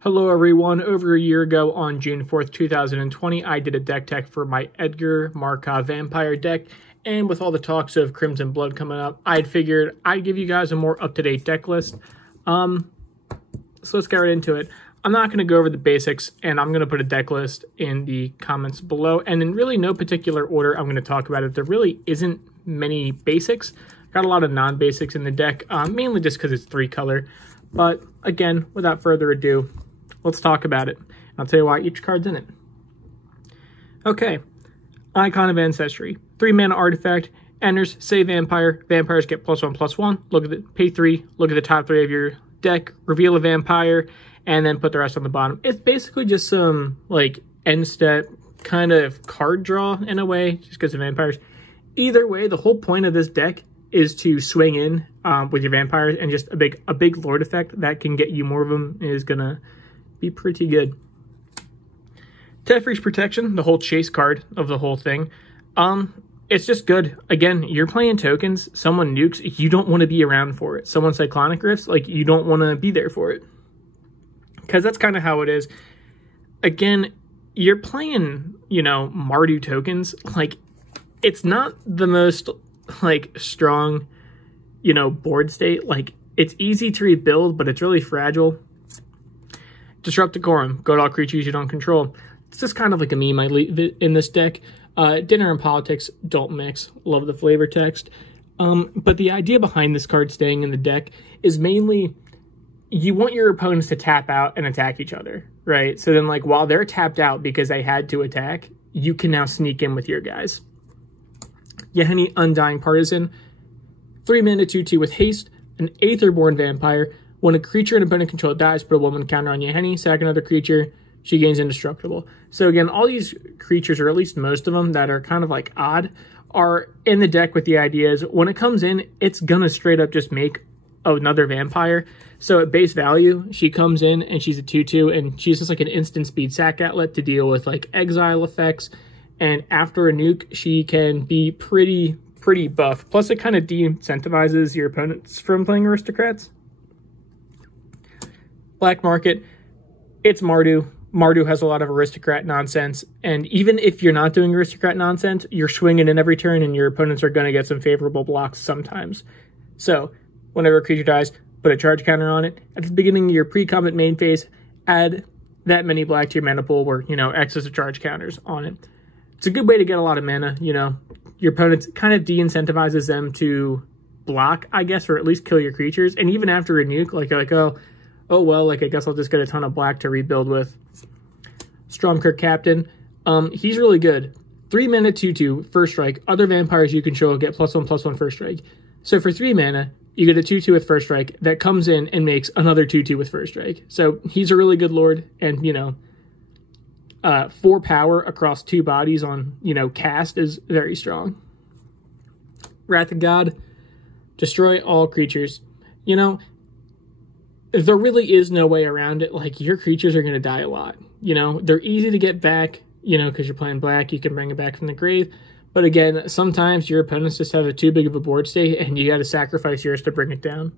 Hello everyone, over a year ago on June 4th, 2020, I did a deck tech for my Edgar Markov Vampire deck, and with all the talks of Crimson Blood coming up, I'd figured I'd give you guys a more up-to-date deck list. So let's get right into it. I'm not going to go over the basics, and I'm going to put a deck list in the comments below, and in really no particular order I'm going to talk about it. There really isn't many basics. Got a lot of non-basics in the deck, mainly just because it's 3-color. But again, without further ado, let's talk about it. I'll tell you why each card's in it. Okay, Icon of Ancestry. 3-mana artifact, enters, say vampire. Vampires get +1/+1. Look at the pay 3, look at the top 3 of your deck, reveal a vampire, and then put the rest on the bottom. It's basically just some like end step kind of card draw in a way, just because of vampires. Either way, the whole point of this deck is to swing in with your vampires, and just a big Lord effect that can get you more of them is gonna be pretty good. Teferi's Protection, the whole chase card of the whole thing. It's just good. Again, you're playing tokens, someone nukes, you don't want to be around for it. Someone Cyclonic Rifts, like, you don't want to be there for it. Because that's kind of how it is. Again, you're playing, you know, Mardu tokens. Like, it's not the most, like, strong, you know, board state. Like, it's easy to rebuild, but it's really fragile. Disrupt Decorum, go to all creatures you don't control. It's just kind of like a meme I leave in this deck. Dinner and Politics, don't mix. Love the flavor text. But the idea behind this card staying in the deck is mainly you want your opponents to tap out and attack each other, right? So then, like, while they're tapped out because they had to attack, you can now sneak in with your guys. Yahenni Undying Partisan, 3-mana 2/2 with haste, an Aetherborn Vampire. When a creature in opponent control dies, put a 1/1 counter on Yahenni, sack another creature, she gains indestructible. So again, all these creatures, or at least most of them that are kind of like odd, are in the deck with the ideas. When it comes in, it's gonna straight up just make another vampire. So at base value, she comes in and she's a 2/2, and she's just like an instant speed sack outlet to deal with like exile effects. And after a nuke, she can be pretty buff. Plus, it kind of de-incentivizes your opponents from playing aristocrats. Black Market, it's Mardu. Mardu has a lot of aristocrat nonsense, and even if you're not doing aristocrat nonsense, you're swinging in every turn, and your opponents are going to get some favorable blocks sometimes. So, whenever a creature dies, put a charge counter on it. At the beginning of your pre-combat main phase, add that many black to your mana pool where, you know, excess of charge counters on it. It's a good way to get a lot of mana, you know. Your opponents kind of de-incentivizes them to block, I guess, or at least kill your creatures. And even after a nuke, like oh well, like, I guess I'll just get a ton of black to rebuild with. Stormkirk Captain, he's really good. 3-mana 2/2, first strike. Other vampires you control get +1/+1 first strike. So for 3 mana, you get a 2/2 with first strike that comes in and makes another 2/2 with first strike. So he's a really good lord, and, you know, 4 power across 2 bodies on, you know, cast is very strong. Wrath of God, destroy all creatures. You know, there really is no way around it. Like, your creatures are going to die a lot. You know, they're easy to get back, you know, because you're playing black. You can bring it back from the grave. But again, sometimes your opponents just have too big of a board state, and you got to sacrifice yours to bring it down.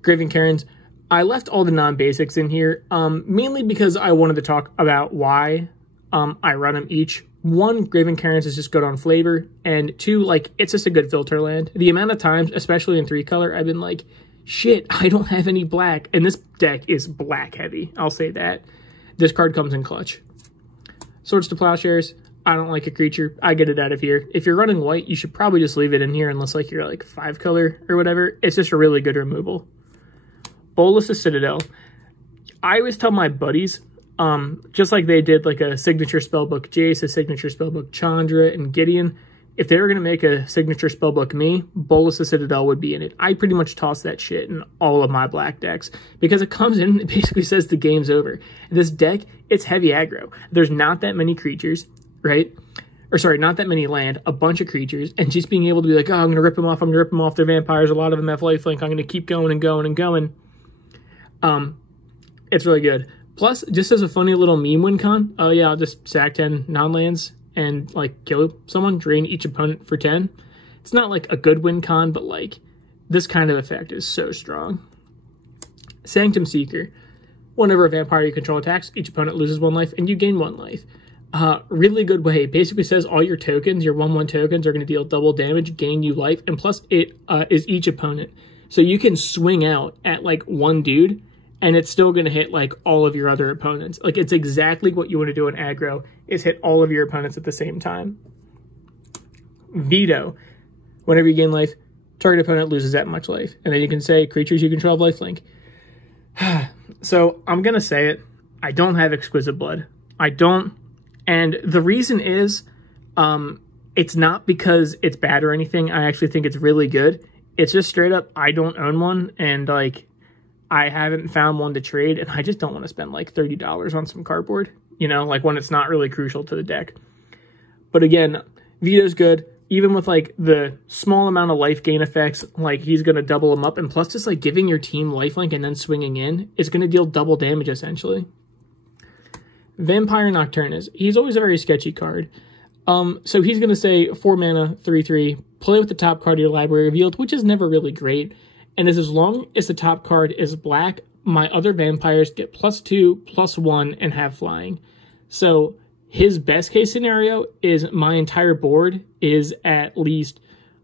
Graven Karens, I left all the non-basics in here, mainly because I wanted to talk about why I run them each. 1, Graven Karens is just good on flavor, and 2, like, it's just a good filter land. The amount of times, especially in 3-color, I've been like, shit, I don't have any black. And this deck is black heavy, I'll say that. This card comes in clutch. Swords to Plowshares, I don't like a creature, I get it out of here. If you're running white, you should probably just leave it in here unless, like, you're like 5-color or whatever. It's just a really good removal. Bolas' Citadel. I always tell my buddies, just like they did like a signature spellbook Jace, a signature spellbook Chandra, and Gideon, if they were going to make a signature spellbook me, Bolas' Citadel would be in it. I pretty much toss that shit in all of my black decks because it comes in and it basically says the game's over. This deck, it's heavy aggro. There's not that many creatures, right? Or sorry, not that many land, a bunch of creatures, and just being able to be like, oh, I'm going to rip them off, I'm going to rip them off, they're vampires, a lot of them have lifelink, I'm going to keep going and going and going. It's really good. Plus, just as a funny little meme win con, oh yeah, I'll just sack 10 non-lands and, like, kill someone, drain each opponent for 10. It's not, like, a good win con, but, like, this kind of effect is so strong. Sanctum Seeker. Whenever a vampire you control attacks, each opponent loses 1 life and you gain 1 life. Really good way. It basically says all your tokens, your 1/1 tokens, are going to deal double damage, gain you life, and plus it is each opponent. So you can swing out at like one dude, and it's still going to hit like all of your other opponents. Like, it's exactly what you want to do in aggro, is hit all of your opponents at the same time. Veto. Whenever you gain life, target opponent loses that much life. And then you can say, creatures you control have lifelink. So I'm going to say it. I don't have Exquisite Blood. I don't. And the reason is, it's not because it's bad or anything. I actually think it's really good. It's just straight up, I don't own one. And like, I haven't found one to trade. And I just don't want to spend like $30 on some cardboard, you know, like when it's not really crucial to the deck. But again, Veto's good. Even with like the small amount of life gain effects, like he's going to double them up. And plus just like giving your team lifelink and then swinging in, it's going to deal double damage essentially. Vampire Nocturnus. He's always a very sketchy card. So he's going to say 4 mana, 3/3, play with the top card of your library revealed, which is never really great. And as long as the top card is black, my other vampires get +2, +1, and have flying. So his best case scenario is my entire board is at least,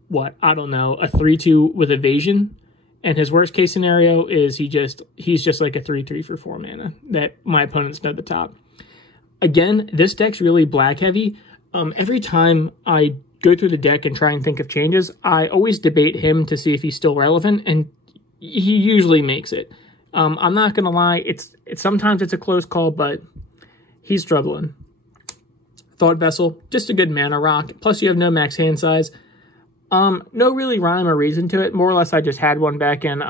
what, I don't know, a 3/2 with evasion. And his worst case scenario is he's just like a 3/3 for 4 mana that my opponent's at the top. Again, this deck's really black heavy. Every time I go through the deck and try and think of changes, I always debate him to see if he's still relevant, and he usually makes it. I'm not gonna lie, sometimes it's a close call, but he's struggling. Thought Vessel, just a good mana rock. Plus you have no max hand size. No really rhyme or reason to it. More or less I just had one back in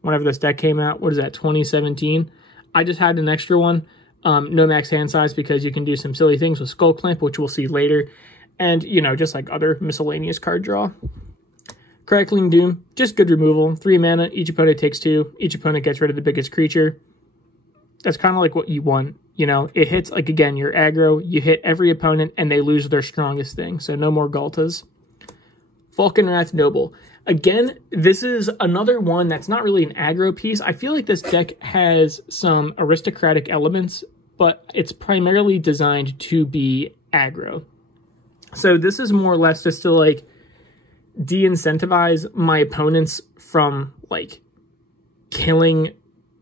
whenever this deck came out. What is that, 2017? I just had an extra one. No max hand size because you can do some silly things with Skull Clamp, which we'll see later. And, you know, just like other miscellaneous card draw. Crackling Doom, just good removal. 3 mana, each opponent takes 2. Each opponent gets rid of the biggest creature. That's kind of like what you want. You know, it hits, like, again, your aggro. You hit every opponent, and they lose their strongest thing. So no more Galtas. Falkenrath Noble. Again, this is another one that's not really an aggro piece. I feel like this deck has some aristocratic elements, but it's primarily designed to be aggro. So this is more or less just to, like, de-incentivize my opponents from, like, killing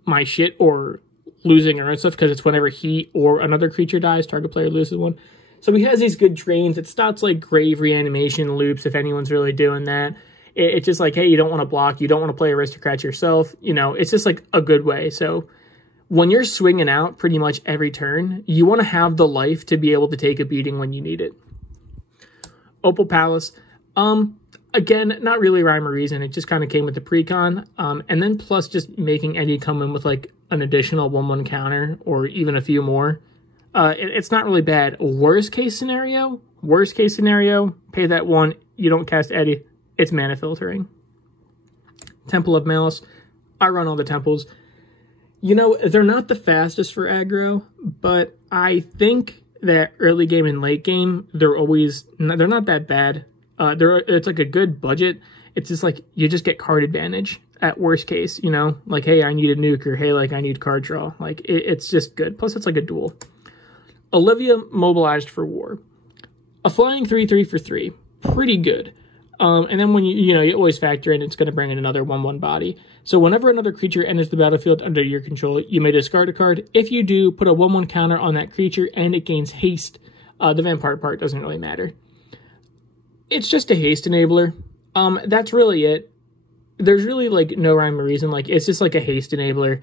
my shit or losing or stuff, because it's whenever he or another creature dies, target player loses one. So he has these good drains. It stops, like, grave reanimation loops, if anyone's really doing that. It's just like, hey, you don't want to block, you don't want to play aristocrat yourself. You know, it's just, like, a good way. So when you're swinging out pretty much every turn, you want to have the life to be able to take a beating when you need it. Opal Palace. Again, not really rhyme or reason. It just kind of came with the precon. And then plus just making Eddy come in with, like, an additional 1/1 counter or even a few more. It's not really bad. Worst case scenario, pay that 1, you don't cast Eddy, it's mana filtering. Temple of Malice, I run all the temples. You know, they're not the fastest for aggro, but I think that early game and late game, they're not that bad. It's like a good budget. It's just like, you just get card advantage at worst case, you know? Like, hey, I need a nuke, or hey, like, I need card draw. Like, it's just good. Plus, it's like a duel. Olivia Mobilized for War. A flying 3/3 for 3. Pretty good. And then when you always factor in, it's going to bring in another 1/1 body. So whenever another creature enters the battlefield under your control, you may discard a card. If you do, put a 1/1 counter on that creature, and it gains haste. The vampire part doesn't really matter. It's just a haste enabler. That's really it. There's really, like, no rhyme or reason. Like, it's just like a haste enabler.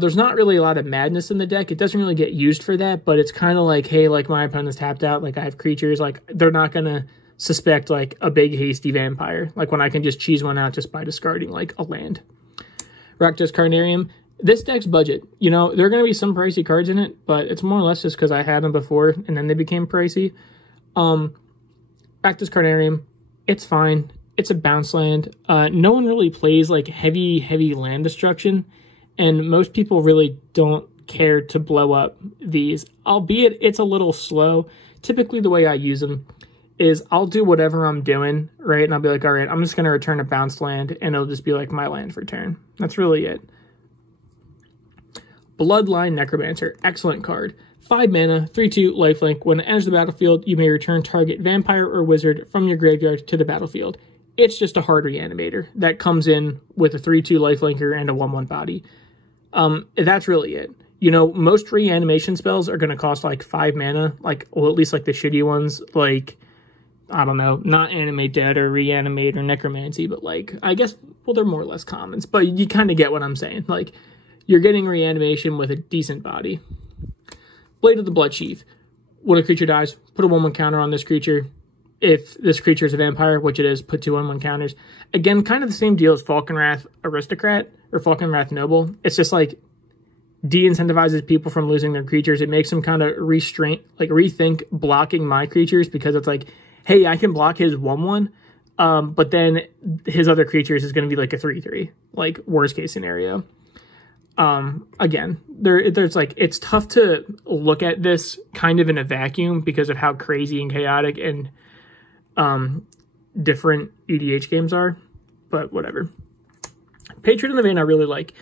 There's not really a lot of madness in the deck. It doesn't really get used for that, but it's kind of like, hey, like, my opponent's tapped out, like, I have creatures, like, they're not going to suspect, like, a big hasty vampire, like when I can just cheese one out just by discarding, like, a land. Rakdos Carnarium. This deck's budget. You know, there are going to be some pricey cards in it, but it's more or less just because I had them before, and then they became pricey. Rakdos Carnarium, it's fine. It's a bounce land. No one really plays, like, heavy land destruction, and most people really don't care to blow up these, albeit it's a little slow. Typically the way I use them is I'll do whatever I'm doing, right? And I'll be like, all right, I'm just going to return a bounced land, and it'll just be like my land for turn. That's really it. Bloodline Necromancer, excellent card. 5 mana, 3/2 lifelink. When it enters the battlefield, you may return target vampire or wizard from your graveyard to the battlefield. It's just a hard reanimator that comes in with a 3/2 lifelinker and a 1/1 body. That's really it. You know, most reanimation spells are going to cost like 5 mana, like, well, at least like the shitty ones, like, I don't know, not Animate Dead or Reanimate or Necromancy, but like, I guess, well, they're more or less commons, but you kind of get what I'm saying. Like, you're getting reanimation with a decent body. Blade of the Bloodchief. When a creature dies, put a 1/1 counter on this creature. If this creature is a vampire, which it is, put 2 1/1 counters. Again, kind of the same deal as Falkenrath Aristocrat or Falkenrath Noble. It's just like de-incentivizes people from losing their creatures. It makes them kind of rethink blocking my creatures, because it's like, hey, I can block his 1/1, but then his other creatures is going to be like a 3/3, like worst case scenario. Again, there's like, it's tough to look at this kind of in a vacuum because of how crazy and chaotic and different EDH games are, but whatever. Patron of the Vein I really like.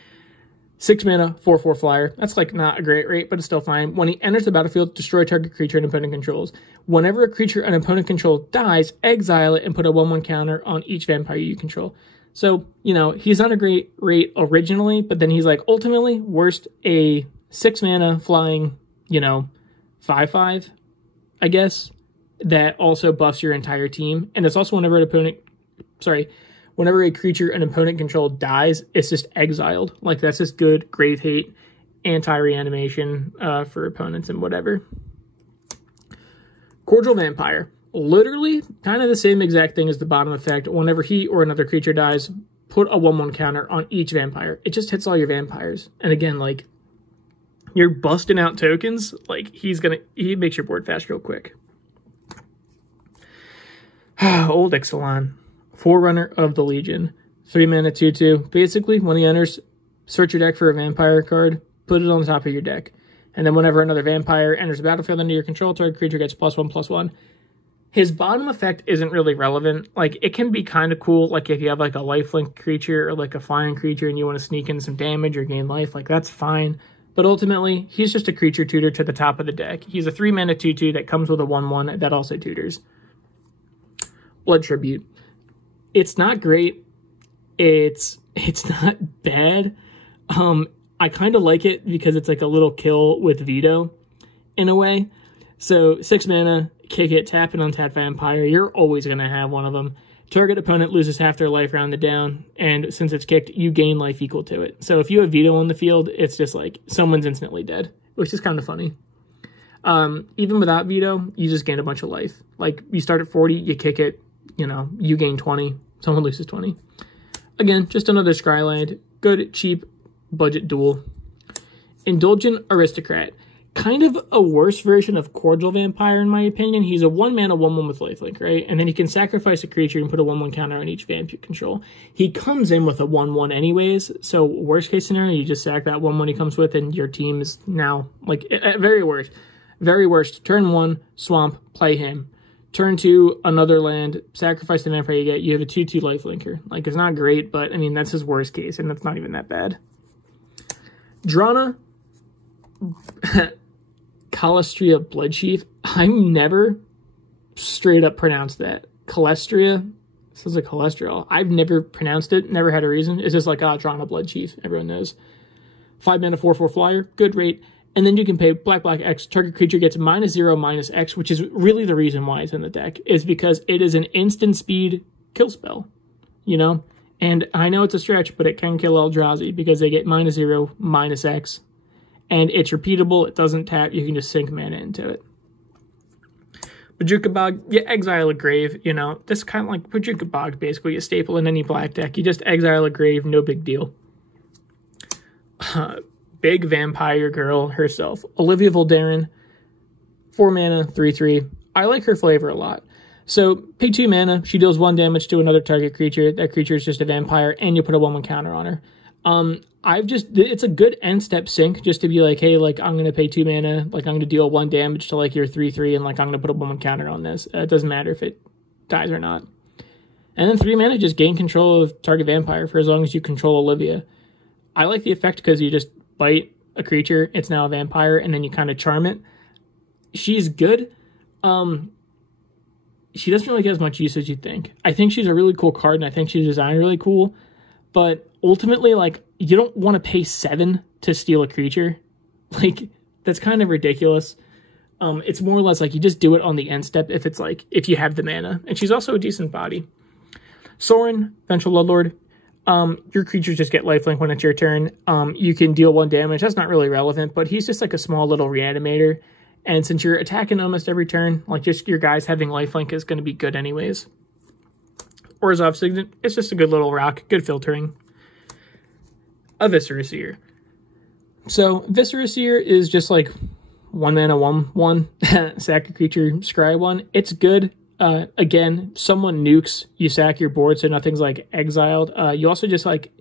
6 mana, 4/4 flyer. That's like not a great rate, but it's still fine. When he enters the battlefield, destroy target creature an opponent controls. Whenever a creature an opponent controls dies, exile it and put a 1/1 counter on each vampire you control. So, you know, he's on a great rate originally, but then he's like, ultimately, worst a 6 mana flying, you know, 5/5, I guess, that also buffs your entire team. And it's also whenever a creature an opponent controlled dies, it's just exiled. Like, that's just good grave hate, anti-reanimation for opponents and whatever. Cordial Vampire. Literally kind of the same exact thing as the bottom effect. Whenever he or another creature dies, put a 1/1 counter on each vampire. It just hits all your vampires. And again, like, you're busting out tokens. Like, he makes your board fast real quick. Old Ixalan. Forerunner of the Legion. 3 mana, 2/2. Basically, when he enters, search your deck for a vampire card, put it on the top of your deck. And then whenever another vampire enters the battlefield under your control, target creature gets +1/+1. His bottom effect isn't really relevant. Like, it can be kind of cool, like if you have like a lifelink creature or like a flying creature and you want to sneak in some damage or gain life, like that's fine. But ultimately, he's just a creature tutor to the top of the deck. He's a 3 mana 2/2 that comes with a 1/1 that also tutors. Blood Tribute. It's not great. It's not bad. I kind of like it because it's like a little kill with veto in a way. So 6 mana, kick it, tap an untapped vampire. You're always going to have one of them. Target opponent loses half their life rounded down, and since it's kicked, you gain life equal to it. So if you have veto on the field, it's just like someone's instantly dead, which is kind of funny. Even without veto, you just gain a bunch of life. Like, you start at 40, you kick it, you know, you gain 20, someone loses 20. Again, just another Scryland. Good, cheap, budget duel. Indulgent Aristocrat. Kind of a worse version of Cordial Vampire, in my opinion. He's a 1 mana 1/1 with lifelink, right? And then he can sacrifice a creature and put a 1/1 counter on each vamp you control. He comes in with a 1/1 anyways, so worst case scenario, you just sack that 1/1 he comes with and your team is now, like, at very worst, turn 1, swamp, play him. Turn 2, another land, sacrifice the vampire you get, you have a 2/2 lifelinker. Like, it's not great, but, I mean, that's his worst case, and that's not even that bad. Drana Calistria Bloodchief. I never straight up pronounced that. Calistria sounds like cholesterol. I've never pronounced it, never had a reason. It's just like, Drana Bloodchief, everyone knows. 5 mana, 4/4 flyer, good rate. And then you can pay black X, target creature gets -0/-X, which is really the reason why it's in the deck, is because it is an instant speed kill spell, you know? And I know it's a stretch, but it can kill Eldrazi because they get -0/-X. And it's repeatable, it doesn't tap, you can just sink mana into it. Bojuka Bog, you exile a grave, you know. This is kind of like Bojuka Bog, basically, a staple in any black deck. You just exile a grave, no big deal. Big vampire girl herself, Olivia Vulderin, 4 mana, 3/3. I like her flavor a lot. So, pay 2 mana, she deals 1 damage to another target creature. That creature is just a vampire, and you put a 1/1 counter on her. It's a good end step sync just to be like, hey, like, I'm going to pay 2 mana, like, I'm going to deal 1 damage to, like, your 3/3, and, like, I'm going to put a 1/1 counter on this. It doesn't matter if it dies or not. And then 3 mana, just gain control of target vampire for as long as you control Olivia. I like the effect because you just bite a creature, it's now a vampire, and then you kind of charm it. She's good. She doesn't really get as much use as you think. I think she's a really cool card, and I think she's designed really cool. But ultimately, like, you don't want to pay 7 to steal a creature. Like, that's kind of ridiculous. It's more or less like you just do it on the end step if it's like, if you have the mana. And she's also a decent body. Sorin, Vengeful Bloodlord. Your creatures just get lifelink when it's your turn. You can deal 1 damage. That's not really relevant, but he's just like a small little reanimator. And since you're attacking almost every turn, like just your guys having lifelink is going to be good anyways. Orzhov Signet, it's just a good little rock, good filtering. A Viscera Seer. So Viscera Seer is just like 1 mana, 1/1, sack a creature, scry 1. It's good. Again, someone nukes, you sack your board so nothing's like exiled. You also just like,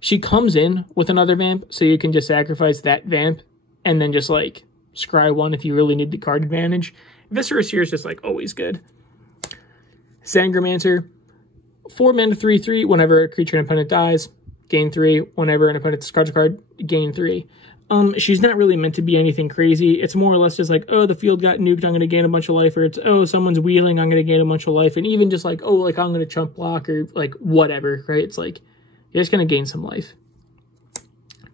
she comes in with another vamp, so you can just sacrifice that vamp and then just like scry 1 if you really need the card advantage. Viscera Seer is just like always good. Sangromancer, 4 mana 3/3. Whenever a creature and opponent dies, gain 3. Whenever an opponent discards a card, gain 3. She's not really meant to be anything crazy. It's more or less just like, oh, the field got nuked, I'm going to gain a bunch of life. Or it's, oh, someone's wheeling, I'm going to gain a bunch of life. And even just like, oh, like I'm going to chump block or like whatever, right? It's like, you're just going to gain some life.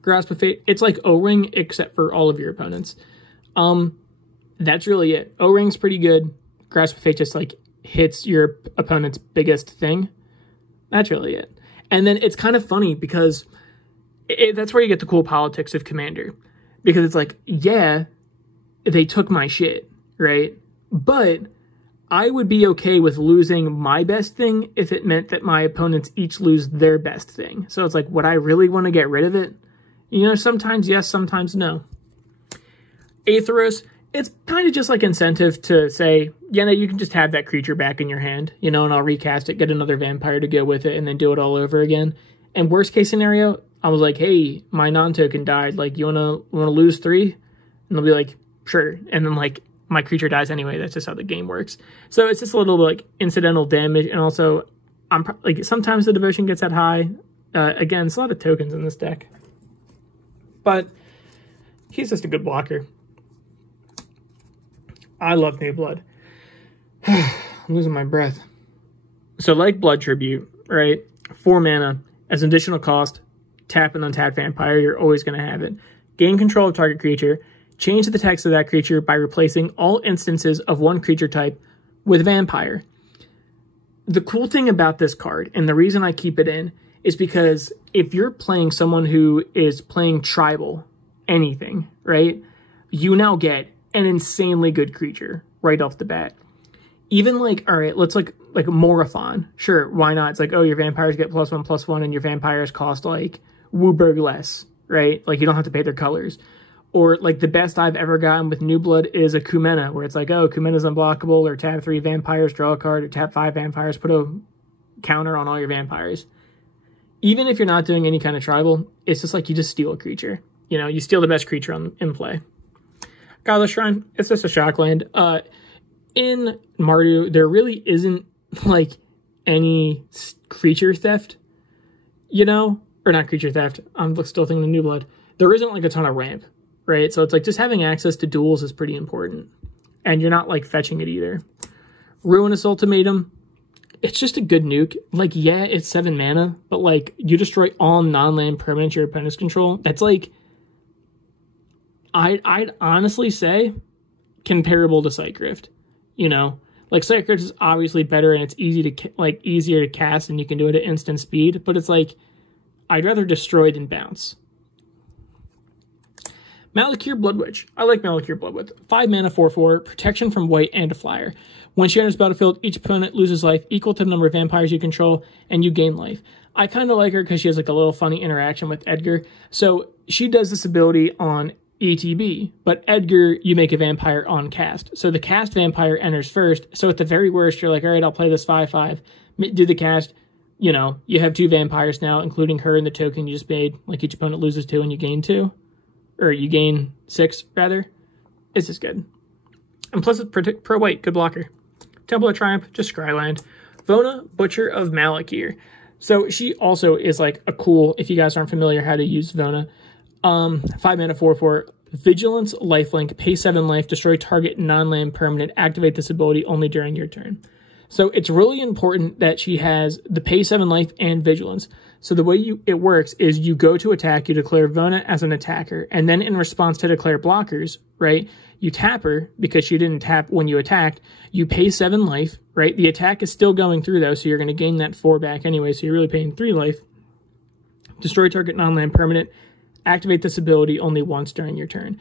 Grasp of Fate, it's like O-Ring except for all of your opponents. That's really it. O-Ring's pretty good. Grasp of Fate just like hits your opponent's biggest thing. That's really it. And then it's kind of funny because that's where you get the cool politics of Commander. Because it's like, yeah, they took my shit, right? But I would be okay with losing my best thing if it meant that my opponents each lose their best thing. So it's like, would I really want to get rid of it? You know, sometimes yes, sometimes no. Athreos, it's kind of just like incentive to say, yeah, no, you can just have that creature back in your hand, you know, and I'll recast it, get another vampire to go with it, and then do it all over again. And worst case scenario, I was like, hey, my non-token died. Like, you wanna lose 3? And they'll be like, sure. And then like my creature dies anyway. That's just how the game works. So it's just a little like incidental damage, and also I'm like sometimes the devotion gets that high. Again, it's a lot of tokens in this deck, but he's just a good blocker. I love New Blood. I'm losing my breath. So like Blood Tribute, right? 4 mana as an additional cost. Tap an untapped vampire. You're always going to have it. Gain control of target creature. Change the text of that creature by replacing all instances of one creature type with vampire. The cool thing about this card, and the reason I keep it in, is because if you're playing someone who is playing tribal, anything, right? You now get an insanely good creature right off the bat. Even like, all right, let's like Morathon. Sure, why not? It's like, oh, your vampires get +1/+1 and your vampires cost like Wooburg less, right? Like you don't have to pay their colors. Or like the best I've ever gotten with New Blood is a Kumena, where it's like, oh, Kumena's unblockable, or tap 3 vampires, draw a card, or tap 5 vampires, put a counter on all your vampires. Even if you're not doing any kind of tribal, it's just like you just steal a creature. You know, you steal the best creature in play. Godless Shrine, it's just a shock land. In Mardu, there really isn't like any creature theft, you know? Or not creature theft, I'm still thinking of New Blood. There isn't like a ton of ramp, right? So it's like just having access to duels is pretty important. And you're not like fetching it either. Ruinous Ultimatum, it's just a good nuke. Like, yeah, it's 7 mana, but like you destroy all non-land permanents your opponents control. That's like, I'd honestly say comparable to Sightgrift, you know? Like Sightgrift is obviously better and it's easier to cast and you can do it at instant speed, but it's like, I'd rather destroy than bounce. Malakir Bloodwitch. I like Malakir Bloodwitch. 5 mana, 4/4, protection from white and a flyer. When she enters the battlefield, each opponent loses life equal to the number of vampires you control, and you gain life. I kind of like her because she has like a little funny interaction with Edgar. So she does this ability on ETB, but Edgar, you make a vampire on cast. So the cast vampire enters first. So at the very worst, you're like, all right, I'll play this 5/5, do the cast. You know, you have 2 vampires now, including her and the token you just made. Like each opponent loses 2 and you gain 2. Or you gain 6, rather. It's just good. And plus it's pro white, good blocker. Temple of Triumph, just Scryland. Vona, Butcher of Malakir. So she also is like a cool, if you guys aren't familiar how to use Vona, 5 mana, 4/4. Vigilance, lifelink, pay 7 life, destroy target non-land permanent, activate this ability only during your turn. So it's really important that she has the pay 7 life and vigilance. So the way it works is you go to attack, you declare Vona as an attacker, and then in response to declare blockers, right, you tap her because she didn't tap when you attacked, you pay 7 life, right? The attack is still going through though, so you're going to gain that 4 back anyway, so you're really paying 3 life. Destroy target non-land permanent, activate this ability only once during your turn.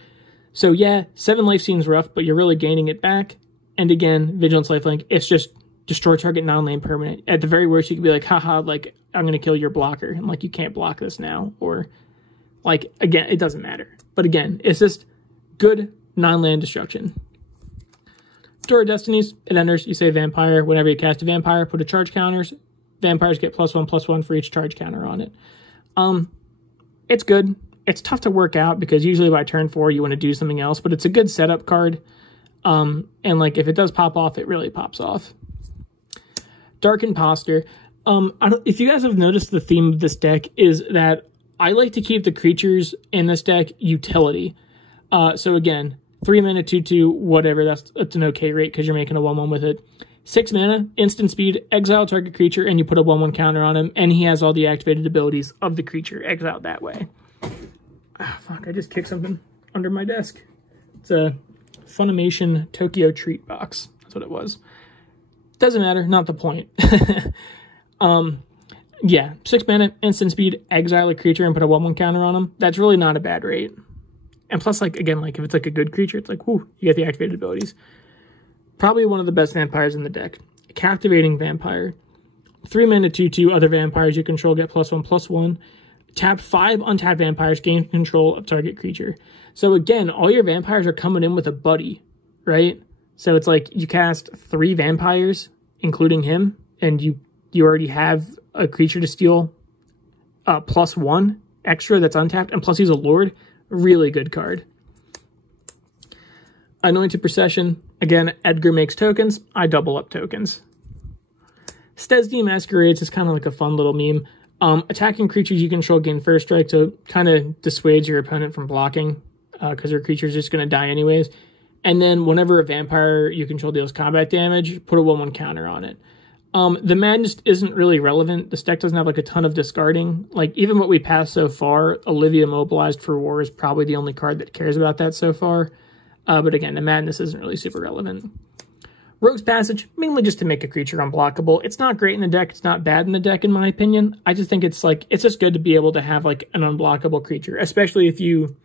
So yeah, 7 life seems rough, but you're really gaining it back. And again, Vigilance, lifelink, it's just destroy target non-land permanent. At the very worst, you could be like, haha, like, I'm going to kill your blocker. And like, you can't block this now. Or like, again, it doesn't matter. But again, it's just good non-land destruction. Door of Destinies, it enters, you say vampire. Whenever you cast a vampire, put a charge counters. Vampires get +1/+1 for each charge counter on it. It's good. It's tough to work out because usually by turn 4 you want to do something else, but it's a good setup card. And like if it does pop off, it really pops off. Dark Impostor. If you guys have noticed, the theme of this deck is that I like to keep the creatures in this deck utility. So again, 3 mana, 2/2, whatever. That's an okay rate because you're making a 1/1 with it. 6 mana, instant speed, exile target creature, and you put a 1/1 counter on him, and he has all the activated abilities of the creature exiled that way. Ah, fuck, I just kicked something under my desk. It's a Funimation Tokyo treat box. That's what it was. Doesn't matter, not the point. Yeah, 6 mana, instant speed, exile a creature and put a 1/1 counter on him. That's really not a bad rate. And plus, like, again, like, if it's like a good creature, it's like, whoo, you get the activated abilities. Probably one of the best vampires in the deck. Captivating Vampire. 3 mana, 2/2, other vampires you control get +1/+1. Tap 5 untapped vampires, gain control of target creature. So again, all your vampires are coming in with a buddy, right? So it's like you cast 3 vampires, including him, and you already have a creature to steal +1 extra that's untapped, and plus he's a lord. Really good card. Anointed Procession. Again, Edgar makes tokens. I double up tokens. Stesdy Masquerades is kind of like a fun little meme. Attacking creatures you control gain first strike, so kind of dissuades your opponent from blocking because their creature's just going to die anyways. And then whenever a vampire you control deals combat damage, put a 1/1 counter on it. The madness isn't really relevant. This deck doesn't have like a ton of discarding. Like even what we passed so far, Olivia Mobilized for War is probably the only card that cares about that so far. But again, the madness isn't really super relevant. Rogue's Passage, mainly just to make a creature unblockable. It's not great in the deck. It's not bad in the deck, in my opinion. I just think it's like, it's just good to be able to have like an unblockable creature, especially if you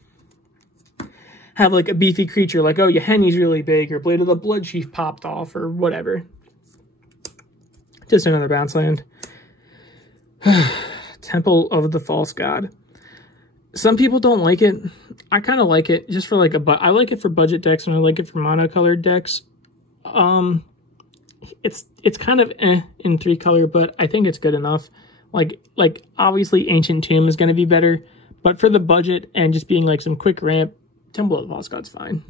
have like a beefy creature, like, oh, your Henny's really big, or Blade of the Bloodchief popped off, or whatever. Just another bounce land. Temple of the False God. Some people don't like it. I kind of like it just for like I like it for budget decks, and I like it for monocolored decks. It's kind of in 3-color, but I think it's good enough. Like obviously Ancient Tomb is going to be better, but for the budget and just being like some quick ramp, Temple of Vaasgoth's fine.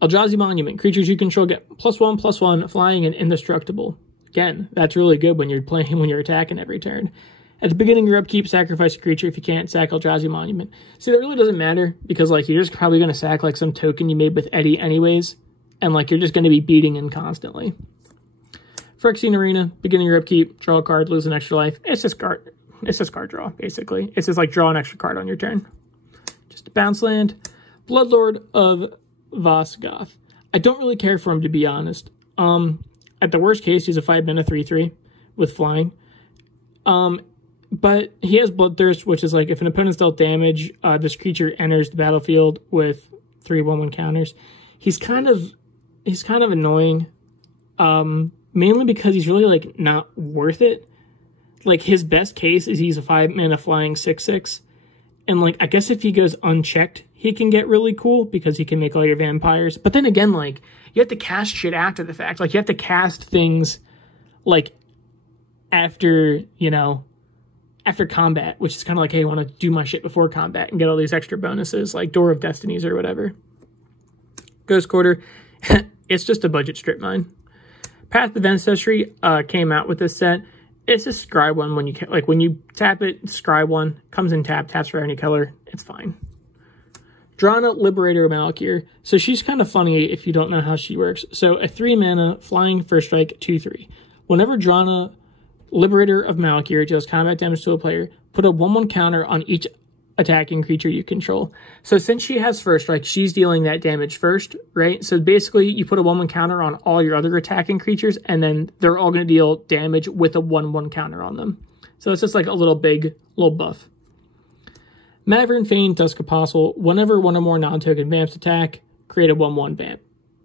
Eldrazi Monument. Creatures you control get +1/+1, flying and indestructible. Again, that's really good when you're attacking every turn. At the beginning of your upkeep, sacrifice a creature. If you can't, sack Eldrazi Monument. See, that really doesn't matter because like you're just probably going to sack like some token you made with Eddy anyways. And like you're just going to be beating in constantly. Phyrexian Arena, beginning your upkeep, draw a card, lose an extra life. It's just card draw, basically. It's just like draw an extra card on your turn. Just a bounce land. Bloodlord of Vaasgoth. I don't really care for him, to be honest. At the worst case, he's a 5-mana 3/3 with flying. But he has Bloodthirst, which is like if an opponent's dealt damage, this creature enters the battlefield with 3 1/1 counters. He's kind of annoying, mainly because he's really like not worth it. Like his best case is he's a 5-mana flying 6/6, and like I guess if he goes unchecked, he can get really cool because he can make all your vampires. But then again, like you have to cast shit after the fact. Like you have to cast things like after, you know, after combat, which is kind of like, hey, I want to do my shit before combat and get all these extra bonuses like Door of Destinies or whatever. Ghost Quarter, it's just a budget strip mine. Path of Ancestry came out with this set. It's a scry one when you like when you tap it, scry one, comes in taps for any color. It's fine. Drana, Liberator of Malakir. So she's kind of funny if you don't know how she works. So a 3-mana flying first strike 2/3. Whenever Drana, Liberator of Malakir deals combat damage to a player, put a 1/1 counter on each attacking creature you control. So since she has first strike, she's dealing that damage first, right? So basically you put a 1/1 counter on all your other attacking creatures, and then they're all going to deal damage with a 1/1 counter on them. So it's just like a little buff. Mavern Fane, Dusk Apostle. Whenever one or more non-token vamps attack, create a 1/1 vamp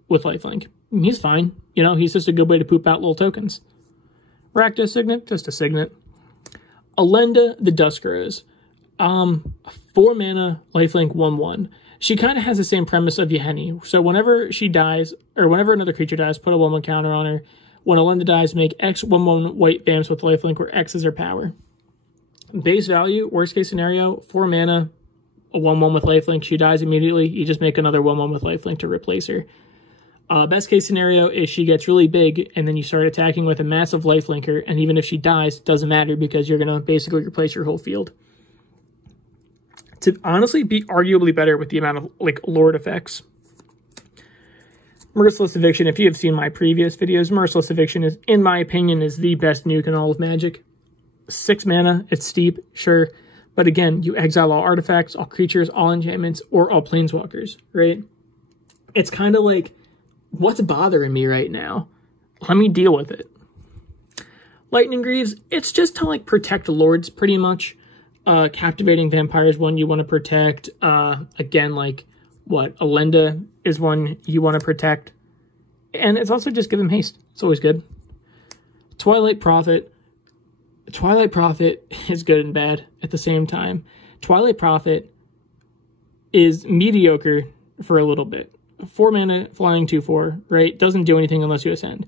with lifelink. He's fine. You know, he's just a good way to poop out little tokens. Rakdos Signet, just a Signet. Elenda, the Dusk Rose. 4-mana, lifelink 1/1. She kind of has the same premise of Yahenni. So whenever she dies, or whenever another creature dies, put a 1/1 counter on her. When Elenda dies, make X 1/1 white vamps with lifelink, where X is her power. Base value, worst case scenario, 4 mana, a 1/1 with lifelink. She dies immediately. You just make another 1/1 with lifelink to replace her. Best case scenario is she gets really big, and then you start attacking with a massive lifelinker, and even if she dies, doesn't matter because you're going to basically replace your whole field. To honestly be arguably better with the amount of like Lord effects. Merciless Eviction, if you have seen my previous videos, Merciless Eviction is, in my opinion, is the best nuke in all of Magic. 6 mana, it's steep, sure. But again, you exile all artifacts, all creatures, all enchantments, or all planeswalkers, right? It's kind of like, what's bothering me right now? Let me deal with it. Lightning Greaves, it's just to like protect lords pretty much. Captivating Vampire is one you want to protect. Again, like, what? Elenda is one you want to protect. And it's also just give them haste. It's always good. Twilight Profit. Twilight Profit is good and bad at the same time. Twilight Profit is mediocre for a little bit. 4 mana, flying 2/4, right? Doesn't do anything unless you ascend.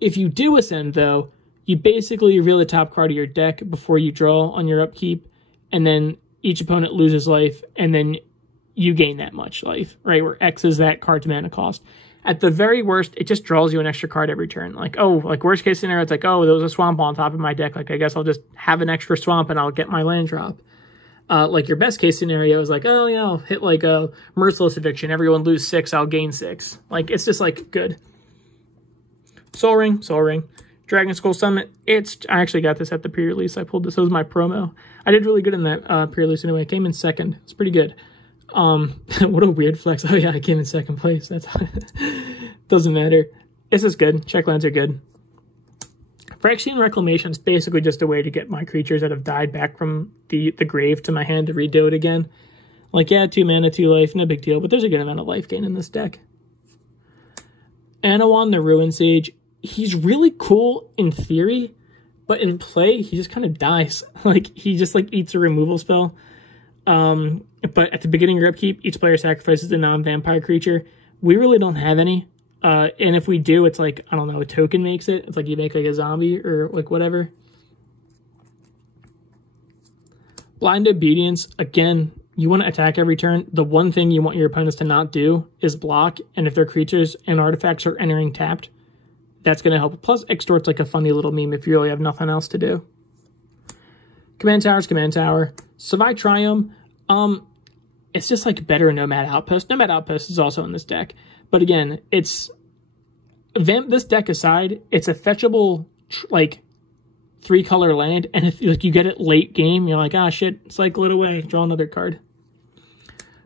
If you do ascend, though, you basically reveal the top card of your deck before you draw on your upkeep, and then each opponent loses life, and then you gain that much life, right? Where X is that card's mana cost. At the very worst, it just draws you an extra card every turn. Like, oh, like worst case scenario, it's like, oh, there was a swamp on top of my deck. Like, I guess I'll just have an extra swamp and I'll get my land drop. Like your best case scenario is like, oh yeah, I'll hit like a Merciless Eviction. Everyone lose 6, I'll gain 6. Like, it's just like good. Soul Ring. Dragonskull Summit. I actually got this at the pre-release. I pulled this. It was my promo. I did really good in that pre-release anyway. I came in second. It's pretty good. What a weird flex. Oh yeah, I came in second place. That's doesn't matter. This is good. Checklands are good. Phyrexian Reclamation is basically just a way to get my creatures that have died back from the grave to my hand to redo it again. Like, yeah, 2 mana, 2 life, no big deal, but there's a good amount of life gain in this deck. Anowon, the Ruin Sage. He's really cool in theory, but in play, he just kind of dies. Like, he just, like, eats a removal spell. But at the beginning of your upkeep, each player sacrifices a non-vampire creature. We really don't have any. And if we do, it's like, I don't know, a token makes it. It's like you make like a zombie or like whatever. Blind Obedience, again, you want to attack every turn. The one thing you want your opponents to not do is block. And if their creatures and artifacts are entering tapped, that's going to help. Plus, Extort's like a funny little meme if you really have nothing else to do. Command Tower. Savai Triumph, it's just like better Nomad Outpost. Nomad Outpost is also in this deck. But again, it's this deck aside, it's a fetchable like 3-color land, and if like you get it late game, you're like, ah shit, cycle it away, draw another card.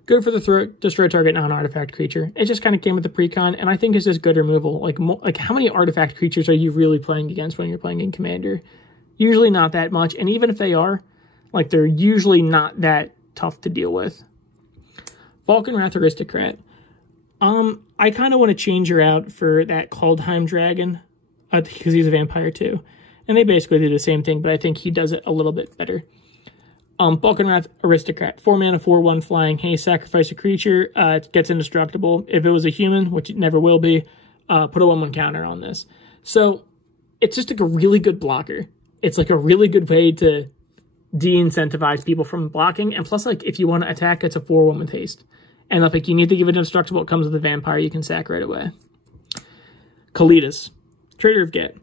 Good for the destroy target non-artifact creature. It just kind of came with the precon, and I think it's just good removal. Like how many artifact creatures are you really playing against when you're playing in Commander? Usually not that much, and even if they are, like they're usually not that tough to deal with. Vulcanwrath Aristocrat. I kind of want to change her out for that Kaldheim Dragon, because he's a vampire too. And they basically do the same thing, but I think he does it a little bit better. Vulcanwrath Aristocrat, 4 mana, 4/1 flying. Hey, sacrifice a creature, it gets indestructible. If it was a human, which it never will be, put a 1/1 counter on this. So it's just like a really good blocker. It's like a really good way to de-incentivize people from blocking. And plus, like, if you want to attack, it's a 4/1 with haste. And if like, you need to give it indestructible, it comes with a vampire, you can sack right away. Kalidas, Trader of Get.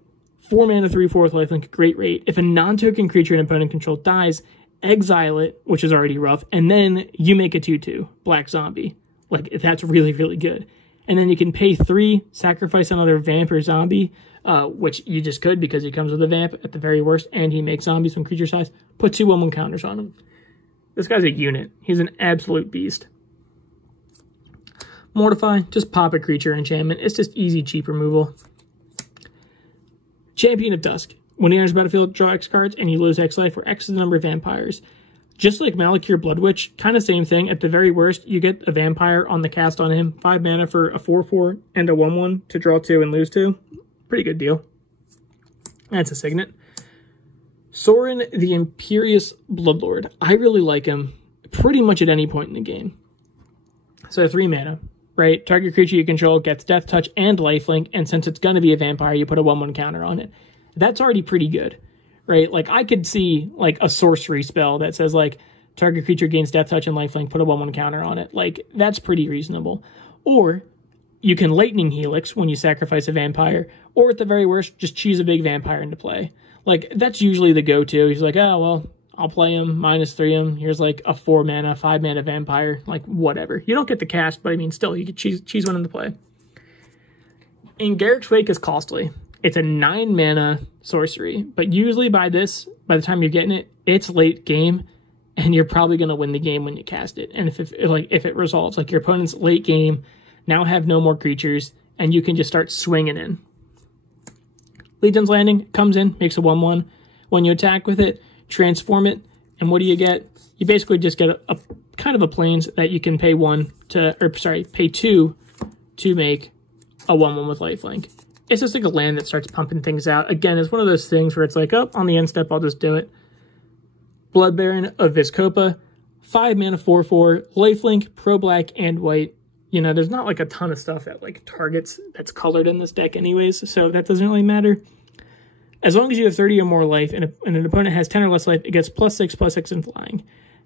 4 mana, 3/4 lifelink, great rate. If a non-token creature an opponent control dies, exile it, which is already rough, and then you make a 2/2 black zombie. Like, that's really, really good. And then you can pay 3, sacrifice another vamp or zombie, which you just could because he comes with a vamp at the very worst, and he makes zombies from creature size. Put 2 1/1 counters on him. This guy's a unit. He's an absolute beast. Mortify, just pop a creature enchantment. It's just easy, cheap removal. Champion of Dusk. When he enters the battlefield, draw X cards, and you lose X life, where X is the number of vampires. Just like Malakir Blood Witch, kind of same thing. At the very worst, you get a vampire on the cast on him. 5 mana for a 4/4 and a 1/1 to draw 2 and lose 2. Pretty good deal. That's a Signet. Sorin the Imperious Bloodlord. I really like him pretty much at any point in the game. So 3 mana, right? Target creature you control gets Death Touch and Lifelink, and since it's going to be a vampire, you put a 1/1 counter on it. That's already pretty good, right? Like, I could see, like, a sorcery spell that says, like, target creature gains Death Touch and Lifelink, put a 1/1 counter on it. Like, that's pretty reasonable. Or you can Lightning Helix when you sacrifice a vampire, or at the very worst, just choose a big vampire into play. Like, that's usually the go-to. He's like, oh, well, I'll play him, -3 him. Here's, like, a 4 mana, 5 mana vampire. Like, whatever. You don't get the cast, but I mean, still, you could choose one into play. And Garrick's Wake is costly. It's a 9 mana sorcery, but usually by the time you're getting it, it's late game, and you're probably going to win the game when you cast it. And if it resolves, like, your opponent's late game, now have no more creatures, and you can just start swinging in. Legion's Landing comes in, makes a 1/1. When you attack with it, transform it, and what do you get? You basically just get a kind of a plains that you can pay pay 2 to make a 1/1 with lifelink. It's just like a land that starts pumping things out. Again, it's one of those things where it's like, oh, on the end step, I'll just do it. Blood Baron of Vizkopa, 5 mana, 4/4, lifelink, pro black and white. You know, there's not like a ton of stuff that like targets that's colored in this deck anyways, so that doesn't really matter. As long as you have 30 or more life and an opponent has 10 or less life, it gets +6/+6 in flying.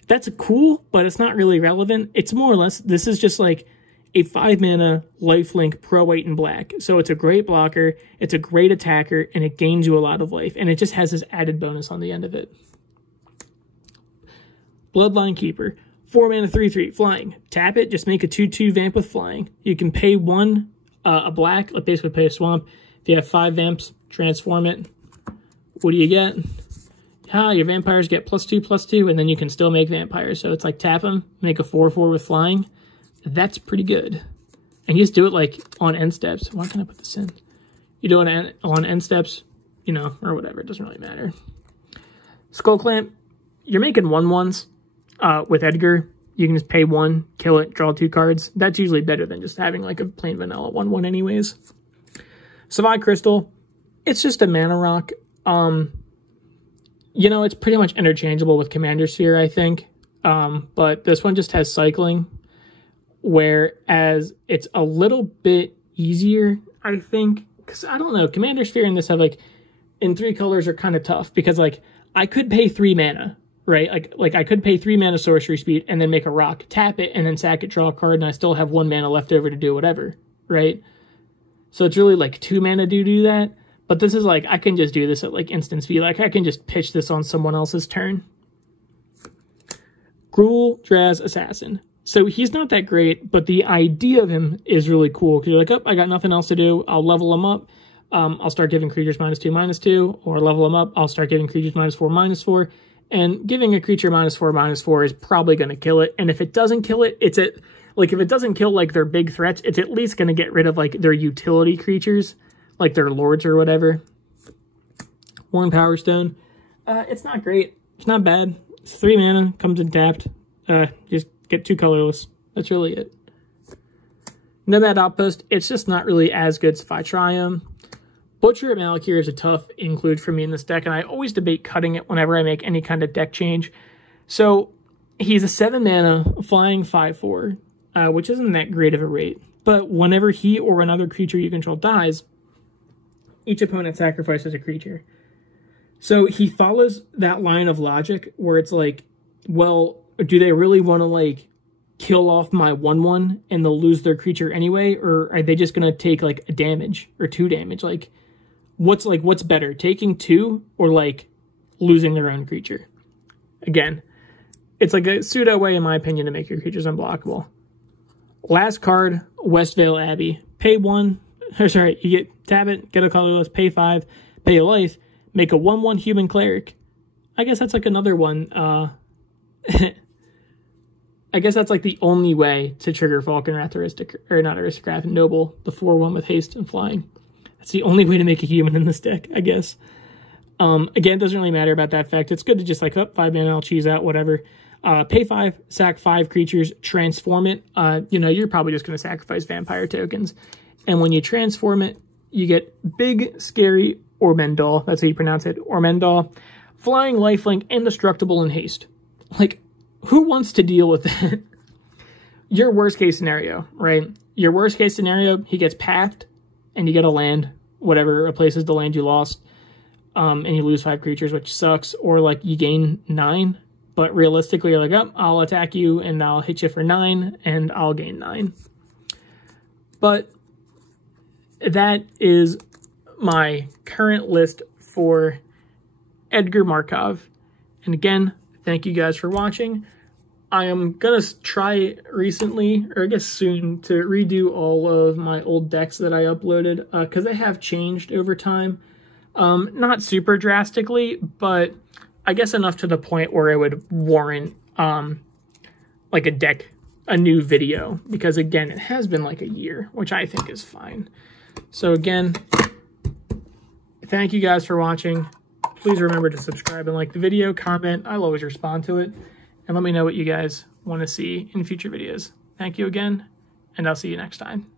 That's cool, but it's not really relevant. It's more or less, this is just like a 5 mana lifelink pro white and black. So it's a great blocker, it's a great attacker, and it gains you a lot of life. And it just has this added bonus on the end of it. Bloodline Keeper. 4 mana, 3/3, flying. Tap it, just make a 2/2 vamp with flying. You can pay 1, a black, like basically pay a swamp. If you have 5 vamps, transform it. What do you get? Your vampires get +2/+2, and then you can still make vampires. So it's like tap them, make a 4/4 with flying. That's pretty good. And you just do it like on end steps. Why can't I put this in? You do it on end steps, you know, or whatever. It doesn't really matter. Skull Clamp, you're making 1/1s. With Edgar, you can just pay 1, kill it, draw 2 cards. That's usually better than just having like a plain vanilla 1/1 anyways. Savai Crystal, it's just a mana rock. You know, it's pretty much interchangeable with Commander Sphere, I think. But this one just has cycling, whereas it's a little bit easier, I think. Because, I don't know, Commander Sphere and this have, like, in 3 colors are kind of tough. Because, like, I could pay 3 mana, right? Like I could pay 3 mana sorcery speed and then make a rock, tap it, and then sack it, draw a card, and I still have 1 mana left over to do whatever, right? So it's really, like, 2 mana to do that. But this is like, I can just do this at like instant speed. Like I can just pitch this on someone else's turn. Gruul Draz Assassin. So he's not that great, but the idea of him is really cool. Because you're like, oh, I got nothing else to do. I'll level him up. I'll start giving creatures -2/-2. Or level him up. I'll start giving creatures -4/-4. And giving a creature -4/-4 is probably going to kill it. And if it doesn't kill it, if it doesn't kill like their big threats, it's at least going to get rid of like their utility creatures. Like their lords or whatever. Worn Power Stone. It's not great. It's not bad. It's 3 mana. Comes in tapped. Just get 2 colorless. That's really it. Nomad Outpost. It's just not really as good if I try them. Butcher of Malakir is a tough include for me in this deck. And I always debate cutting it whenever I make any kind of deck change. So he's a 7 mana flying 5/4. Which isn't that great of a rate. But whenever he or another creature you control dies, each opponent sacrifices a creature. So he follows that line of logic where it's like, well, do they really want to like kill off my 1/1 and they'll lose their creature anyway? Or are they just going to take like a damage or 2 damage? Like, what's better, taking 2 or like losing their own creature? Again, it's like a pseudo way, in my opinion, to make your creatures unblockable. Last card, Westvale Abbey. Pay 1, or sorry, you tap it, get a colorless, pay 5, pay a life, make a 1/1 human cleric. I guess that's like another one. I guess that's like the only way to trigger Falconwrath or not Aristocrat, Noble, the 4/1 with haste and flying. That's the only way to make a human in this deck, I guess. Again, it doesn't really matter about that effect. It's good to just like, 5 mana, I'll cheese out, whatever. Pay 5, sack 5 creatures, transform it. You know, you're probably just going to sacrifice vampire tokens. And when you transform it, you get big, scary Ormendal. That's how you pronounce it. Ormendal. Flying, lifelink, indestructible, and haste. Like, who wants to deal with that? Your worst case scenario, right? Your worst case scenario, he gets pathed, and you get a land, whatever replaces the land you lost, and you lose 5 creatures, which sucks. Or, like, you gain 9, but realistically, you're like, oh, I'll attack you, and I'll hit you for 9, and I'll gain 9. But that is my current list for Edgar Markov. And again, thank you guys for watching. I am going to try recently, or I guess soon, to redo all of my old decks that I uploaded, because they have changed over time. Not super drastically, but I guess enough to the point where it would warrant like a new video, because again, it has been like a year, which I think is fine. So again, thank you guys for watching. Please remember to subscribe and like the video, comment. I'll always respond to it. And let me know what you guys want to see in future videos. Thank you again, and I'll see you next time.